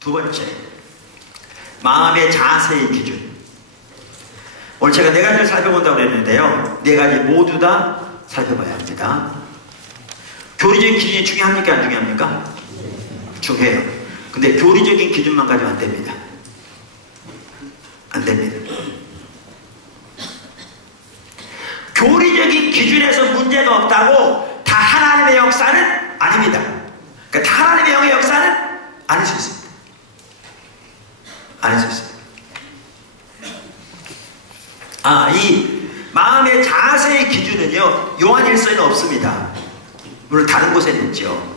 두 번째, 마음의 자세의 기준. 오늘 제가 네 가지를 살펴본다고 했는데요, 네 가지 모두 다 살펴봐야 합니다. 교리적인 기준이 중요합니까? 안 중요합니까? 중요해요. 근데 교리적인 기준만 가지고 안 됩니다. 안 됩니다. 교리적인 기준에서 문제가 없다고 다 하나님의 역사는 아닙니다. 그러니까 다 하나님의 영의 역사는 아닐 수 있습니다. 아닐 수 있습니다. 이 마음의 자세의 기준은요, 요한일서에는 없습니다. 물론 다른 곳에는 있죠.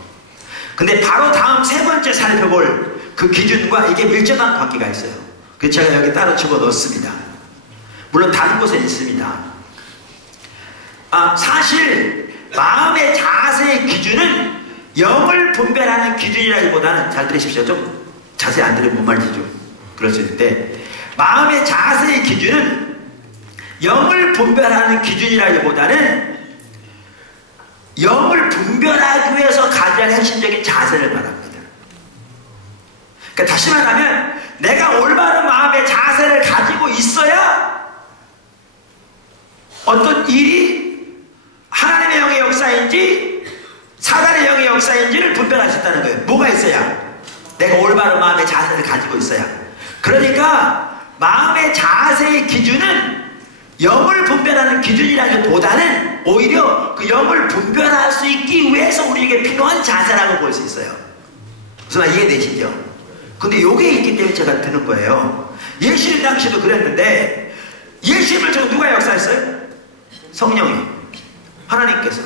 근데 바로 다음 세 번째 살펴볼 그 기준과 이게 밀접한 관계가 있어요. 그래서 제가 여기 따로 집어 넣었습니다. 물론 다른 곳에 있습니다. 사실 마음의 자세의 기준은 영을 분별하는 기준이라기보다는, 잘 들으십시오. 좀 자세히 안 들으면 뭔 말인지 좀 그럴 수 있는데, 마음의 자세의 기준은 영을 분별하는 기준이라기보다는 영을 분별하기 위해서 가져야 할 핵심적인 자세를 말합니다. 그러니까 다시 말하면 내가 올바른 마음의 자세를 가지고 있어야 어떤 일이 하나님의 영의 역사인지 사단의 영의 역사인지를 분별할 수 있다는 거예요. 뭐가 있어야? 내가 올바른 마음의 자세를 가지고 있어야. 그러니까 마음의 자세의 기준은 영을 분별하는 기준이라기보다는 오히려 그 영을 분별할 수 있기 위해서 우리에게 필요한 자세라고 볼 수 있어요. 무슨 말 이해되시죠? 근데 요게 있기 때문에 제가 드는 거예요. 예수님 당시도 그랬는데, 예수님을 지금 누가 역사했어요? 성령이. 하나님께서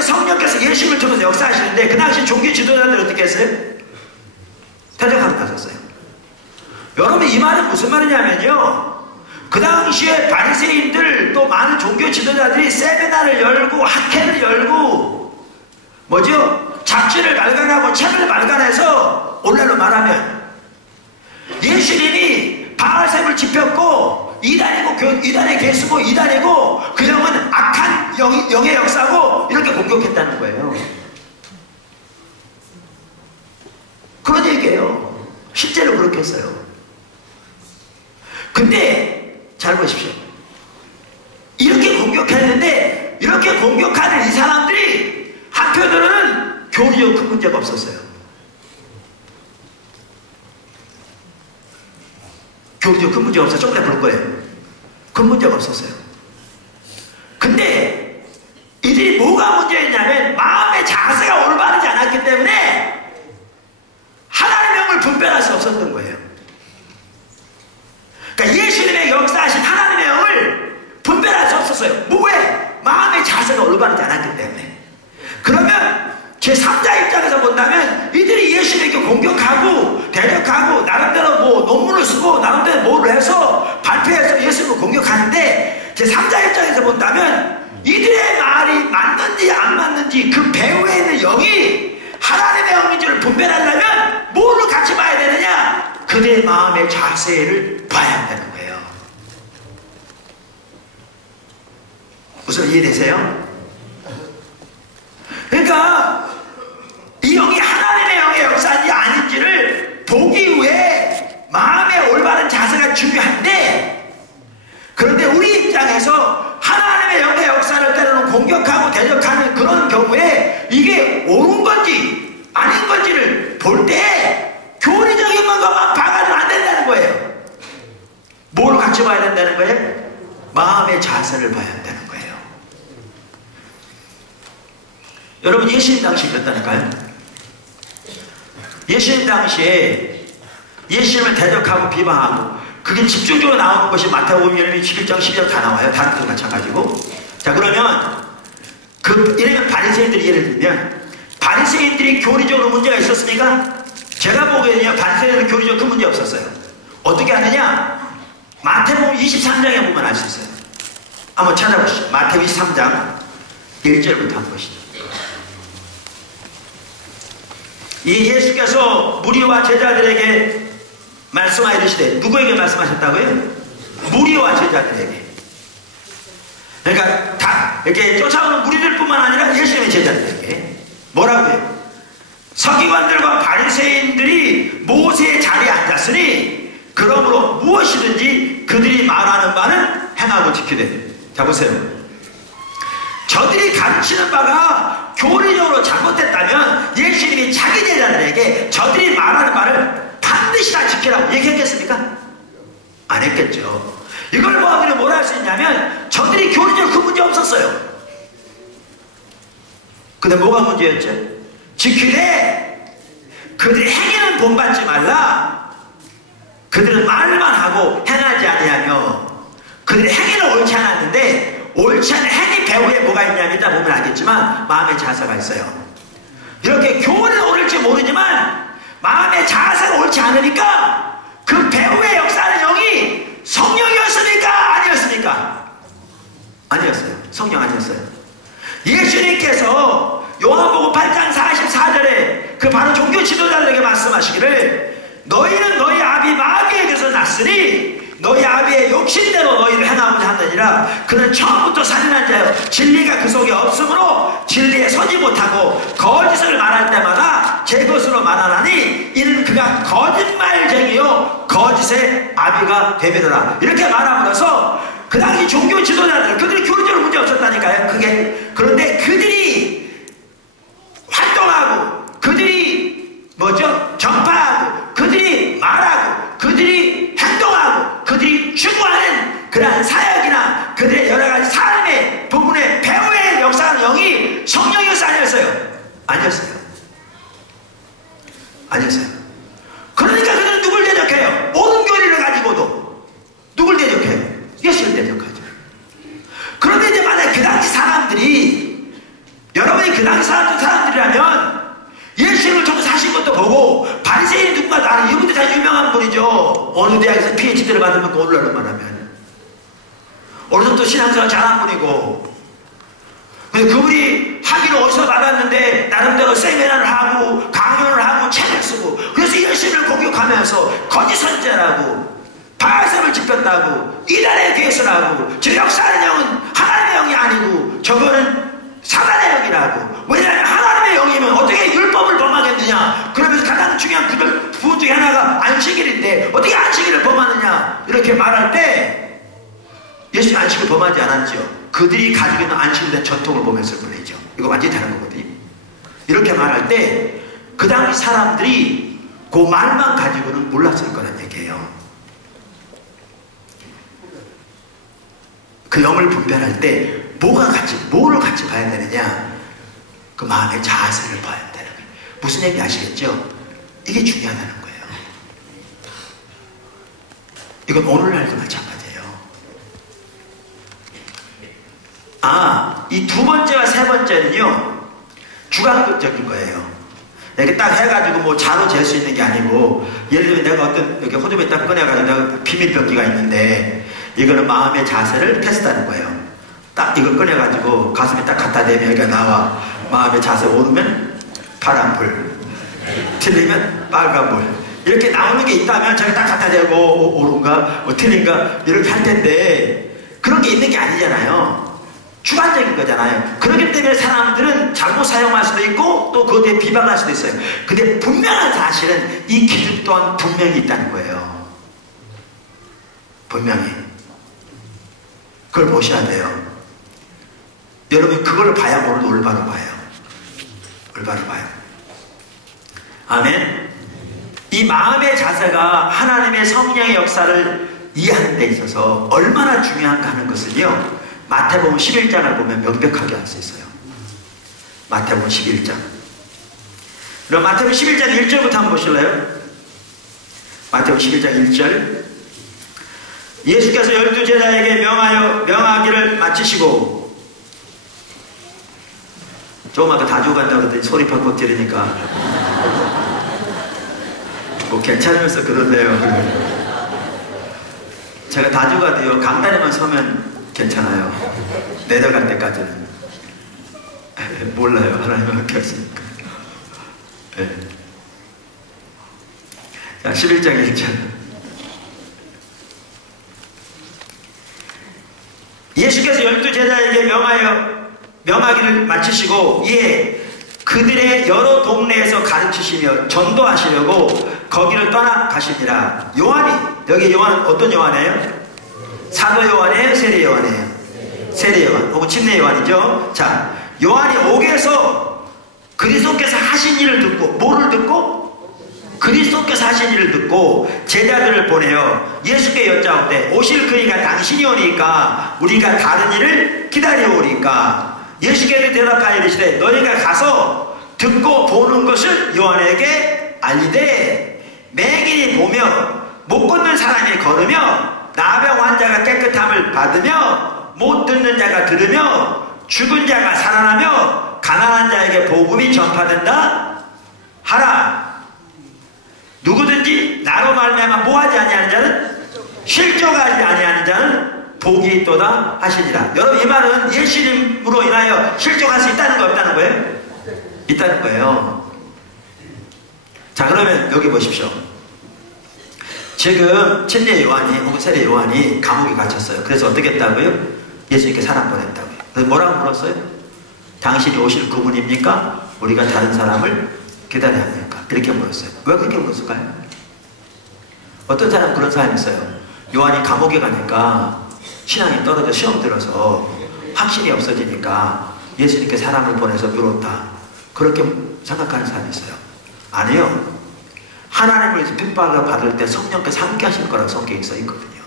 성령께서 예수님을 통해서 역사하시는데, 그 당시 종교 지도자들 어떻게 했어요? 대적하러 나섰어요. 여러분, 이 말은 무슨 말이냐면요, 그 당시에 바리새인들 또 많은 종교 지도자들이 세미나를 열고 학회를 열고 뭐죠? 잡지를 발간하고 책을 발간해서 오늘날로 말하면 예수님이 바알셈을 짚었고 이단의 개수고 이단이고 그 영은 악한 영의 역사고 이렇게 공격했다는 거예요. 그런 얘기예요. 실제로 그렇게 했어요. 근데 잘 보십시오. 이렇게 공격했는데, 이렇게 공격하는 이 사람들이 한편으로는 교리적 큰 문제가 없었어요. 교리적 큰 문제가 없어요. 조금 볼 거예요. 큰 문제가 없었어요. 근데 이들이 뭐가 문제였냐면 마음의 자세가 올바르지 않았기 때문에 하나님의 영을 분별할 수 없었던 거예요. 그러니까 예수님의 역사하신 하나님의 영을 분별할 수 없었어요. 왜? 마음의 자세가 올바르지 않았기 때문에. 그러면 제3자 입장에서 본다면 이들이 예수님에게 공격하고 대적하고 나름대로 뭐 논문을 쓰고 나름대로 뭐를 해서 발표해서 예수님을 공격하는데, 제3자 입장에서 본다면 이들의 말이 맞는지 안 맞는지 그 배후에 있는 영이 하나님의 영인지를 분별하려면 뭐를 같이 봐야 되느냐? 그들의 마음의 자세를 봐야 한다는 거예요. 무슨 이해되세요? 그러니까 이 영이 하나님의 영의 역사인지 아닌지를 보기 위해 마음의 올바른 자세가 중요한데, 그런데 우리 입장에서 하나님의 영의 역사를 때로는 공격하고 대적하는 그런 경우에 이게 옳은 건지 아닌 건지를 볼 때 교리적인 것만 봐가지고 안 된다는 거예요. 뭘 같이 봐야 된다는 거예요? 마음의 자세를 봐야 한다는 거예요. 여러분, 예수님 당시 그랬다니까요. 예수님 당시에 예수님을 대적하고 비방하고, 그게 집중적으로 나오는 것이 마태복음 11장 12장 다 나와요. 다른 것도 마찬가지고. 자, 그러면 이러면 바리새인들이 예를 들면, 바리새인들이 교리적으로 문제가 있었습니까? 제가 보기에는요, 바리새인들은 교리적 큰 문제 없었어요. 어떻게 하느냐? 마태복음 23장에 보면 알 수 있어요. 한번 찾아보시죠. 마태복음 23장 1절부터 한번 보시죠. 이 예수께서 무리와 제자들에게 말씀하여 이르시되, 누구에게 말씀하셨다고요? 무리와 제자들에게. 그러니까 이렇게 쫓아오는 무리들뿐만 아니라 예수님의 제자들에게 뭐라고요? 서기관들과 바리새인들이 모세의 자리에 앉았으니 그러므로 무엇이든지 그들이 말하는 바는 행하고 지키되. 자 보세요. 저들이 가르치는 바가 교리적으로 잘못됐다면 예수님이 자기 제자들에게 저들이 말하는 말을 반드시 다 지키라고 얘기했겠습니까? 안 했겠죠. 이걸 보면 뭐라 할 수 있냐면 저들이 교리적으로 그 문제 없었어요. 근데 뭐가 문제였죠? 지키되 그들이 행위는 본받지 말라. 그들은 말만 하고 행하지 아니하며. 그들의 행위는 옳지 않았는데 옳지 않은 행위 배후에 뭐가 있냐면 이따 보면 알겠지만 마음의 자세가 있어요. 이렇게 교훈은 옳을지 모르지만 마음의 자세가 옳지 않으니까 그 배후에 역사하는 영이 성령이었습니까? 아니었습니까? 아니었어요. 성령 아니었어요. 예수님께서 요한복음 8장 44절에 그 바로 종교 지도자들에게 말씀하시기를 너희는 너희 아비 마귀에게서 났으니 너희 아비의 욕심대로 너희를 행하고자 하느니라. 그는 처음부터 살인한 자요 진리가 그 속에 없으므로 진리에 서지 못하고 거짓을 말할 때마다 제 것으로 말하나니 이는 그가 거짓말쟁이요 거짓의 아비가 되밀어라. 이렇게 말함으로써 그 당시 종교 지도자들 그들이 교리적으로 문제 없었다니까요. 그게. 그런데 그들이 활동하고 그들이 뭐죠? 전파하고 그들이 말하고 그들이 행동하고 그들이 추구하는 그러한 사역이나 그들의 여러가지 삶의 부분의 배후의 역사하는 영이 성령이었어요? 아니었어요? 아니었어요. 아니었어요. 그러니까 그들은 누굴 대적해요? 모든 교리를 가지고도 누굴 대적해요? 예수를 대적하죠. 그런데 이제 만약에 그 당시 사람들이 여러분이 그 당시 사람들이라면 예수님을 통해서 하신 것도 보고 바리새인이 누군가도 아는 이분들 다 유명한 분이죠. 어느 대학에서 PhD를 받으면 그 올라오만 하면 어느 정도 신앙생활 잘한 분이고 근데 그분이 학위를 어디서 받았는데 나름대로 세미나를 하고 강연을 하고 책을 쓰고 그래서 예수님을 공격하면서 거짓 선지자라고 바알셈을 지켰다고 이단의 괴수라고 저 역사하는 영은 하나님의 영이 아니고 저거는 사단의 영이라고. 왜냐하면 하나님의 영이면 어떻게 율법을 범하겠느냐. 그러면서 가장 중요한 부분 중에 하나가 안식일인데 어떻게 안식일을 범하느냐 이렇게 말할 때 예수님 안식을 범하지 않았죠. 그들이 가지고 있는 안식일에 대한 전통을 보면서 뿐이죠. 이거 완전히 다른 거거든요. 이렇게 말할 때 그 당시 사람들이 그 말만 가지고는 몰랐을 거란 얘기예요. 그 영을 분별할 때 뭐를 같이 봐야 되느냐? 그 마음의 자세를 봐야 되는 거예요. 무슨 얘기 아시겠죠? 이게 중요하다는 거예요. 이건 오늘날도 마찬가지예요. 이 두 번째와 세 번째는요, 주관적인 거예요. 이렇게 딱 해가지고 뭐 자로 잴 수 있는 게 아니고, 예를 들면 내가 어떤 이렇게 호주머니 딱 꺼내가지고 내가 비밀병기가 있는데, 이거는 마음의 자세를 테스트하는 거예요. 딱 이걸 꺼내가지고 가슴에 딱 갖다 대면 여기가 나와. 마음의 자세 오르면 파란불, 틀리면 빨간불. 이렇게 나오는 게 있다면 저기 딱 갖다 대고 옳은가 뭐 틀린가 이렇게 할 텐데 그런 게 있는 게 아니잖아요. 주관적인 거잖아요. 그렇기 때문에 사람들은 잘못 사용할 수도 있고 또 그것에 대해 비방할 수도 있어요. 근데 분명한 사실은 이 기준 또한 분명히 있다는 거예요. 분명히. 그걸 보셔야 돼요. 여러분 그걸 봐야 오늘도 올바로 봐요. 올바로 봐요. 아멘. 이 마음의 자세가 하나님의 성령의 역사를 이해하는 데 있어서 얼마나 중요한가 하는 것을요, 마태복음 11장을 보면 명백하게 알 수 있어요. 마태복음 11장. 그럼 마태복음 11장 1절부터 한번 보실래요? 마태복음 11장 1절. 예수께서 12제자에게 명하기를 마치시고, 조금 아까 다 죽어간다고 그랬더니 소리 팍팍 들으니까 뭐 괜찮으면서 그러네요. 제가 다 죽어도요 강다리만 서면 괜찮아요. 내려갈 때까지는 몰라요. 하나님을 맡겼으니까. 네. 자, 11장 1절. 예수께서 12제자에게 명하여 명하기를 마치시고 그들의 여러 동네에서 가르치시며 전도하시려고 거기를 떠나가시니라. 요한이, 여기 요한은 어떤 요한이에요? 사도 요한이에요? 세례 요한이에요? 세례 요한 혹은 침례 요한이죠. 자, 요한이 옥에서 그리스도께서 하신 일을 듣고, 뭐를 듣고? 그리스도께서 하신 일을 듣고 제자들을 보내요. 예수께 여짜오되 오실 그이가 당신이 오니까 우리가 다른 일을 기다려오니까. 예수께서 대답하여 이르시되 너희가 가서 듣고 보는 것을 요한에게 알리되 맹인이 보며 못 걷는 사람이 걸으며 나병 환자가 깨끗함을 받으며 못 듣는 자가 들으며 죽은 자가 살아나며 가난한 자에게 복음이 전파된다 하라. 누구든지 나로 말미암아 뭐하지 아니하는 자는 실족하지 아니하는 자는 복이 있도다 하시니라. 여러분, 이 말은 예수님으로 인하여 실족할 수 있다는 거 없다는 거예요? 있다는 거예요. 자, 그러면 여기 보십시오. 지금 침례 요한이 혹은 세례 요한이 감옥에 갇혔어요. 그래서 어떻게 했다고요? 예수님께 사람 보냈다고요. 그래서 뭐라고 물었어요? 당신이 오실 그분입니까? 우리가 다른 사람을 기다려야 합니까? 그렇게 물었어요. 왜 그렇게 물었을까요? 어떤 사람은 그런 사람이 있어요. 요한이 감옥에 가니까 신앙이 떨어져 시험 들어서 확신이 없어지니까 예수님께 사람을 보내서 물었다. 그렇게 생각하는 사람이 있어요. 아니요. 하나님을 위해서 핍박을 받을 때 성령께서 함께 하실 거라고 성경에 써 있거든요.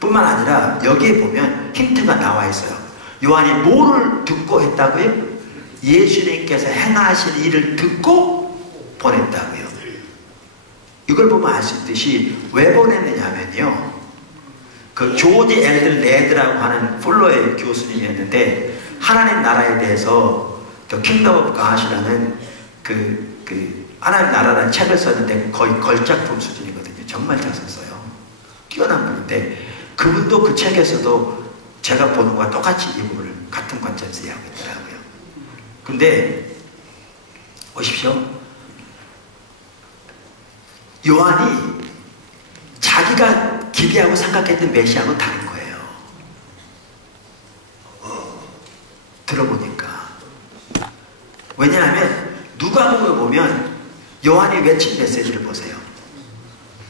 뿐만 아니라 여기에 보면 힌트가 나와 있어요. 요한이 뭐를 듣고 했다고요? 예수님께서 행하신 일을 듣고 보냈다고요. 이걸 보면 알 수 있듯이 왜 보냈느냐면요, 그 조지 엘들 레드라고 하는 플로의 교수님이었는데 하나님 나라에 대해서 더 킹덤 오브 갓이라는 하나님 나라라는 책을 썼는데 거의 걸작품 수준이거든요. 정말 잘 썼어요. 뛰어난 분인데 그분도 그 책에서도 제가 보는 것과 똑같이 이 부분을 같은 관점에서 이해하고 있더라고요. 근데 보십시오. 요한이 자기가 기대하고 생각했던 메시아하고 다른 거예요. 들어보니까. 왜냐하면 누가복음을 보면 요한이 외친 메시지를 보세요.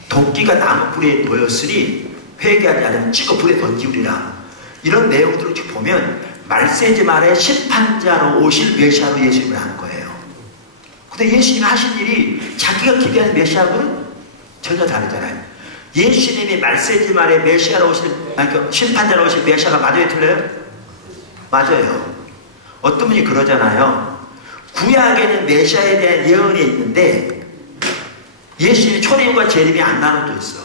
도끼가 나무 뿌리에 놓였으니 회개하지 않으면 찍어 불에 던지우리라. 이런 내용들을 쭉 보면 말세지 말에 심판자로 오실 메시아로 예수님을 하는 거예요. 근데 예수님이 하신 일이 자기가 기대하는 메시아하고는 전혀 다르잖아요. 예수님이 말세지 말에 메시아로 오실, 심판자로 오실 메시아가 맞아요, 틀려요? 맞아요. 어떤 분이 그러잖아요. 구약에는 메시아에 대한 예언이 있는데 예수님이 초림과 재림이 안 나눠져 있어.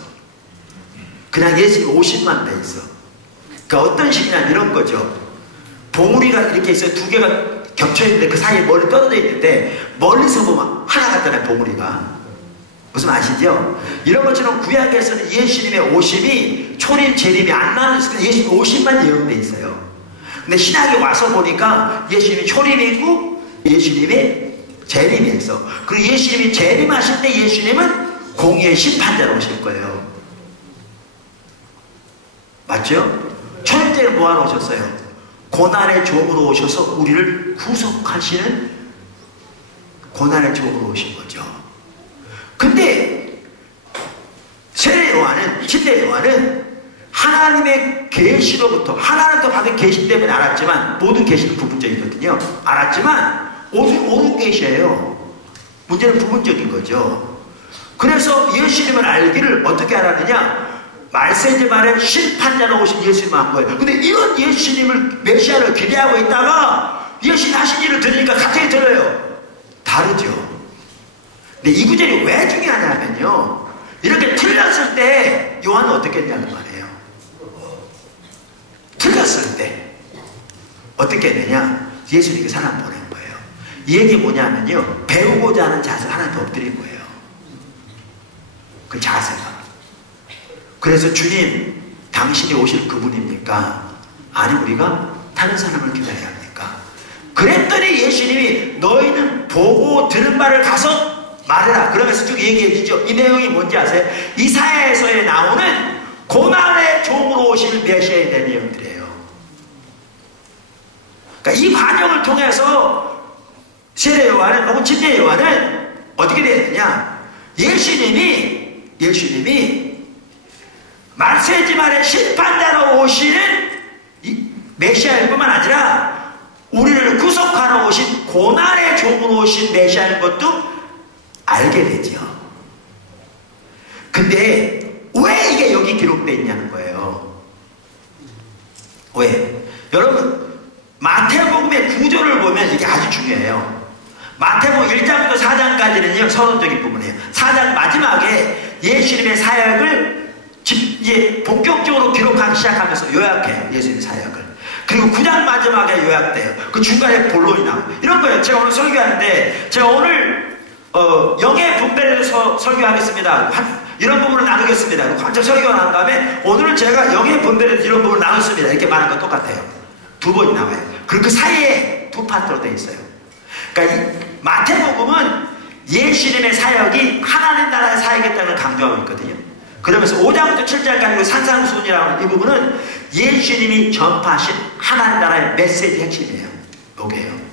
그냥 예수님 오심만 돼 있어. 그러니까 어떤 식이냐 이런 거죠. 봉우리가 이렇게 있어요. 두 개가 겹쳐있는데 그 사이에 멀리 떨어져 있는데 멀리서 보면 하나 같잖아요, 봉우리가. 무슨 아시죠? 이런 것처럼 구약에서는 예수님의 오심이 초림, 재림이 안 나눠서 예수님 오심만 예언돼 있어요. 근데 신약에 와서 보니까 예수님이 초림이 있고 예수님의 재림이 있어. 그리고 예수님이 재림하실 때 예수님은 공의의 심판자로 오실 거예요. 맞죠? 초림 때는 뭐하러 오셨어요? 고난의 종으로 오셔서 우리를 구속하시는 고난의 종으로 오신 거죠. 근데 세례 요한은, 침례 요한은 하나님의 계시로부터, 하나님부터 받은 계시 때문에 알았지만, 모든 계시는 부분적이거든요. 알았지만 옳은 계시예요. 문제는 부분적인 거죠. 그래서 예수님을 알기를 어떻게 알았느냐? 말세지 말에 심판자로 오신 예수님을 한 거예요. 근데 이런 예수님을, 메시아를 기대하고 있다가 예수님 하신 일을 들으니까 갑자기 들어요. 다르죠. 근데 이 구절이 왜 중요하냐면요, 이렇게 틀렸을 때 요한은 어떻게 했냐는 말이에요. 틀렸을 때 어떻게 했느냐? 예수님께 사람 보낸 거예요. 이 얘기 뭐냐면요, 배우고자 하는 자세 하나님께 엎드린 거예요. 그 자세가. 그래서 주님, 당신이 오실 그분입니까? 아니, 우리가 다른 사람을 기다려야 합니까? 그랬더니 예수님이 너희는 보고 들은 바를 가서 말해라. 그러면서 쭉 얘기해 주죠. 이 내용이 뭔지 아세요? 이사야에서에 나오는 고난의 종으로 오실 메시아에 대한 내용들이에요. 이 과정을 통해서 세례 요한은 혹은 침례 요한은 어떻게 되었느냐? 예수님이 말세지만의 심판자로 오시는 이 메시아일 뿐만 아니라 우리를 구속하러 오신 고난의 종으로 오신 메시아인 것도 알게 되죠. 근데 왜 이게 여기 기록되어 있냐는 거예요. 왜? 여러분 마태복음의 구조를 보면 이게 아주 중요해요. 마태복음 1장부터 4장까지는요 서론적인 부분이에요. 4장 마지막에 예수님의 사역을 이제 본격적으로 기록하기 시작하면서 요약해요. 예수님의 사역을. 그리고 9장 마지막에 요약돼요. 그 중간에 본론이 나와요. 이런 거예요. 제가 오늘 설교하는데 제가 오늘 영의 분배를 설교하겠습니다. 이런 부분을 나누겠습니다. 한참 설교가 난 다음에 오늘은 제가 영의 분배를 이런 부분을 나눴습니다. 이렇게 말하는 건 똑같아요. 두 번이 나와요. 그리고 그 사이에 두 파트로 되어 있어요. 그러니까 이 마태복음은 예수님의 사역이 하나님 나라의 사역이었다는 걸 강조하고 있거든요. 그러면서 5장부터 7장까지 산상수훈이라는 이 부분은 예수님이 전파하신 하나님 나라의 메시지 핵심이에요. 요게요.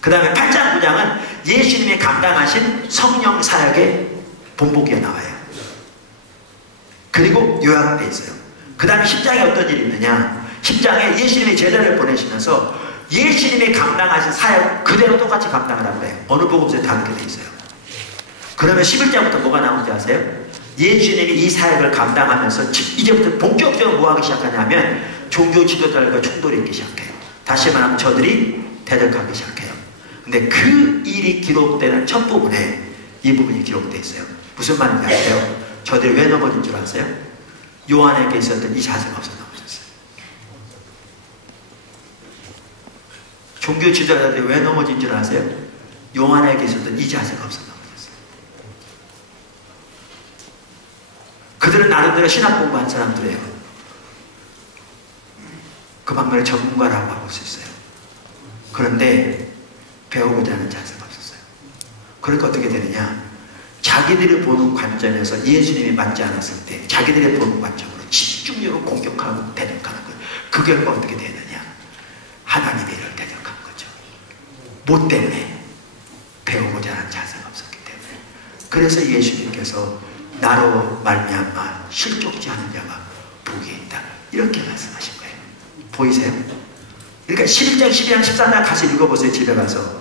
그 다음에 8장 9장은 예수님이 감당하신 성령 사역의 본보기가 나와요. 그리고 요약되어 있어요. 그 다음에 10장에 어떤 일이 있느냐? 10장에 예수님이 제자를 보내시면서 예수님이 감당하신 사역 그대로 똑같이 감당하라고 해요. 어느 복음서에 다 그렇게 되어 있어요. 그러면 11장부터 뭐가 나오는지 아세요? 예수님이 이 사역을 감당하면서 이제부터 본격적으로 뭐 하기 시작하냐면 종교 지도자들과 충돌이 있기 시작해요. 다시 말하면 저들이 대적하기 시작해요. 근데 그 일이 기록되는 첫 부분에 이 부분이 기록되어 있어요. 무슨 말인지 아세요? 저들이 왜 넘어진 줄 아세요? 요한에게 있었던 이 자세가 없어 넘어졌어요. 종교 지도자들이 왜 넘어진 줄 아세요? 요한에게 있었던 이 자세가 없어 넘어졌어요. 그들은 나름대로 신학 공부한 사람들이에요. 그 방면에 전문가라고 하고 있어요. 그런데 배우고자 하는 자세가 없었어요. 그러니까 어떻게 되느냐? 자기들이 보는 관점에서 예수님이 맞지 않았을 때 자기들이 보는 관점으로 집중적으로 공격하고 대적하는 거예요. 그 결과 어떻게 되느냐? 하나님의 일을 대적한 거죠. 뭐 때문에? 배우고자 하는 자세가 없었기 때문에. 그래서 예수님께서 나로 말미암아 실족지 않은 자가 복이 있다. 이렇게 말씀하신 거예요. 보이세요? 그러니까 11장, 12장, 13장 가서 읽어보세요. 집에 가서.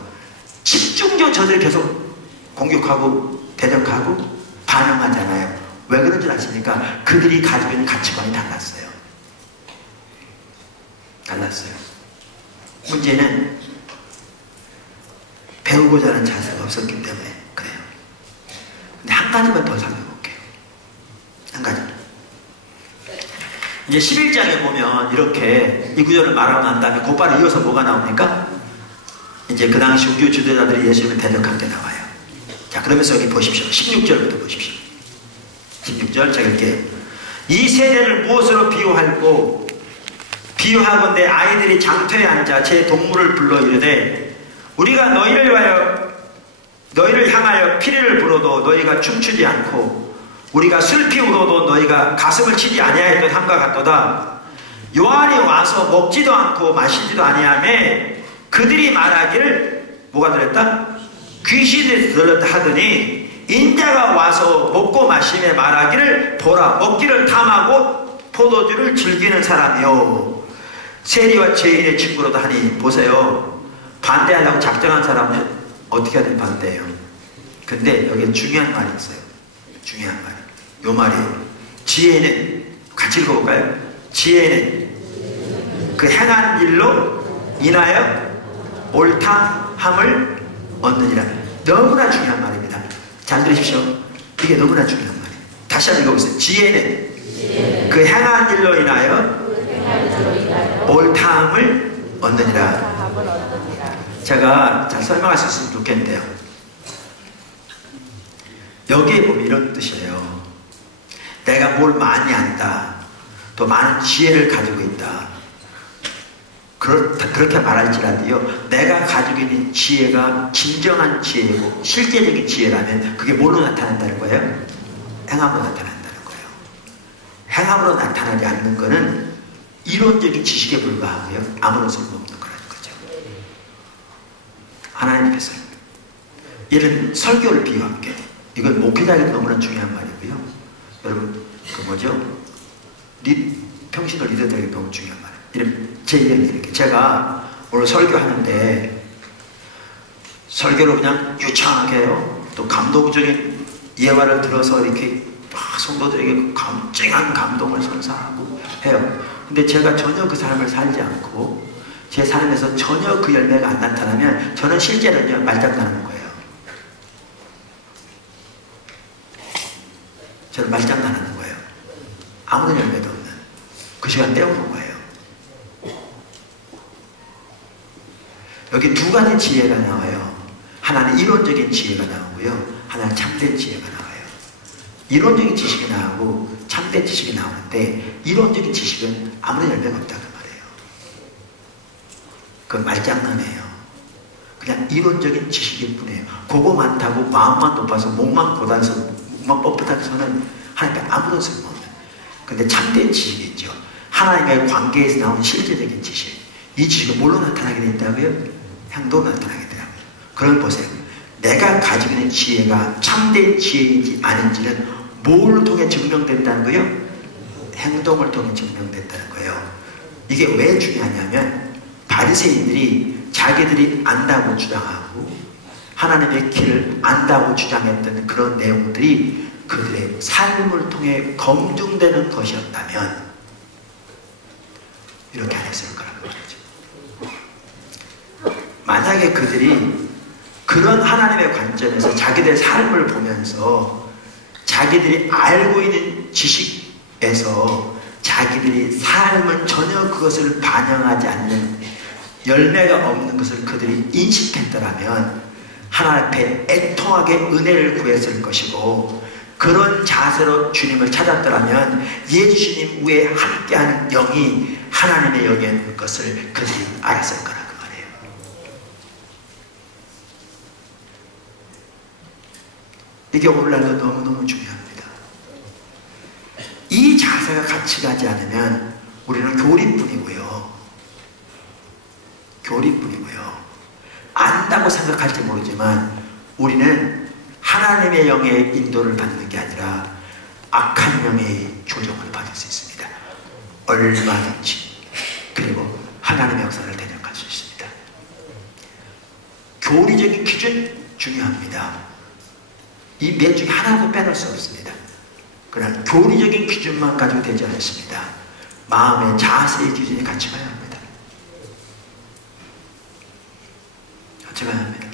집중적으로 저들이 계속 공격하고 대적하고 반응하잖아요. 왜 그런 줄 아십니까? 그들이 가지고 있는 가치관이 달랐어요. 달랐어요. 문제는 배우고자 하는 자세가 없었기 때문에 그래요. 근데 한 가지만 더 살펴볼게요. 한 가지. 이제 11장에 보면 이렇게 이 구절을 말하고 난 다음에 곧바로 이어서 뭐가 나옵니까? 이제 그 당시 종교 지도자들이 예수님을 대적할 때 나와요. 자, 그러면서 여기 보십시오. 16절부터 보십시오. 16절 제가 이렇게 이 세대를 무엇으로 비유할꼬? 비유하건대 아이들이 장터에 앉아 제 동물을 불러 이르되 우리가 너희를 향하여 피리를 불어도 너희가 춤추지 않고 우리가 슬피 울어도 너희가 가슴을 치지 아니하였던 함과 같도다. 요한이 와서 먹지도 않고 마시지도 아니하며 그들이 말하기를 뭐가 들었다? 귀신이 들었다 하더니 인자가 와서 먹고 마시며 말하기를 보라 먹기를 탐하고 포도주를 즐기는 사람이요 세리와 죄인의 친구로도 하니. 보세요. 반대하려고 작정한 사람은 어떻게 하든 반대해요. 근데 여기에 중요한 말이 있어요. 중요한 말. 요 말이에요. 지혜는 같이 읽어볼까요? 지혜는 그 행한 일로 인하여 옳다함을 얻느니라. 너무나 중요한 말입니다. 잘 들으십시오. 이게 너무나 중요한 말이에요. 다시 한번 읽어보세요. 지혜는 그 행한 일로 인하여 옳다함을 얻느니라. 제가 잘 설명할 수 있으면 좋겠는데요. 여기에 보면 이런 뜻이에요. 내가 뭘 많이 안다. 또 많은 지혜를 가지고 있다. 그렇게 말할지라도요. 내가 가지고 있는 지혜가 진정한 지혜고 실제적인 지혜라면 그게 뭘로 나타난다는 거예요? 행함으로 나타난다는 거예요. 행함으로 나타나지 않는 거는 이론적인 지식에 불과하고요. 아무런 소용없는 거라는 거죠. 하나님 앞에서. 이런 설교를 비유할게. 이건 목회자에게 너무나 중요한 말이고요. 여러분, 그 뭐죠? 평신도 리더들에게 너무 중요한 말이에요. 이런 제 얘기는 이렇게. 제가 오늘 설교하는데 설교를 그냥 유창하게요. 또 감동적인 예화를 들어서 이렇게 막 성도들에게 쨍한 감동을 선사하고 해요. 근데 제가 전혀 그 삶을 살지 않고 제 삶에서 전혀 그 열매가 안 나타나면 저는 실제로는 말장난하는 거예요. 저는 말장난하는 거예요. 아무런 열매도 없는 그 시간 때우는 거예요. 여기 두 가지 지혜가 나와요. 하나는 이론적인 지혜가 나오고요. 하나는 참된 지혜가 나와요. 이론적인 지식이 나오고 참된 지식이 나오는데 이론적인 지식은 아무런 열매가 없다 그 말이에요. 그건 말장난이에요. 그냥 이론적인 지식일 뿐이에요. 그거 많다고 마음만 높아서 목만 고단서 목만 뻣뻣하게서는 하나님께 아무런 쓸모없는. 근데 참된 지식이 있죠. 하나님과의 관계에서 나온 실제적인 지식. 이 지식은 뭘로 나타나게 된다고요? 행동으로 나타나게 되라고요. 그럼 보세요. 내가 가지고 있는 지혜가 참된 지혜인지 아닌지는 뭘 통해 증명된다는 거예요? 행동을 통해 증명된다는 거예요. 이게 왜 중요하냐면 바리새인들이 자기들이 안다고 주장하고 하나님의 길을 안다고 주장했던 그런 내용들이 그들의 삶을 통해 검증되는 것이었다면 이렇게 안 했을 거라는 거죠. 만약에 그들이 그런 하나님의 관점에서 자기들의 삶을 보면서 자기들이 알고 있는 지식에서 자기들이 삶은 전혀 그것을 반영하지 않는 열매가 없는 것을 그들이 인식했더라면 하나님 앞에 애통하게 은혜를 구했을 것이고 그런 자세로 주님을 찾았더라면 예수님 위에 함께하는 영이 하나님의 영이었는 것을 그들이 알았을 거라 그 말이에요. 이게 오늘날도 너무너무 중요합니다. 이 자세가 같이 가지 않으면 우리는 교리뿐이고요. 교리뿐이고요. 안다고 생각할지 모르지만 우리는 하나님의 영의 인도를 받는 게 아니라 악한 영의 조종을 받을 수 있습니다. 얼마든지. 그리고 하나님의 역사를 대적할 수 있습니다. 교리적인 기준 중요합니다. 이 몇 중에 하나도 빼놓을 수 없습니다. 그러나 교리적인 기준만 가지고 되지 않습니다. 마음의 자세의 기준이 같이 가야 합니다. 같이 가야 합니다.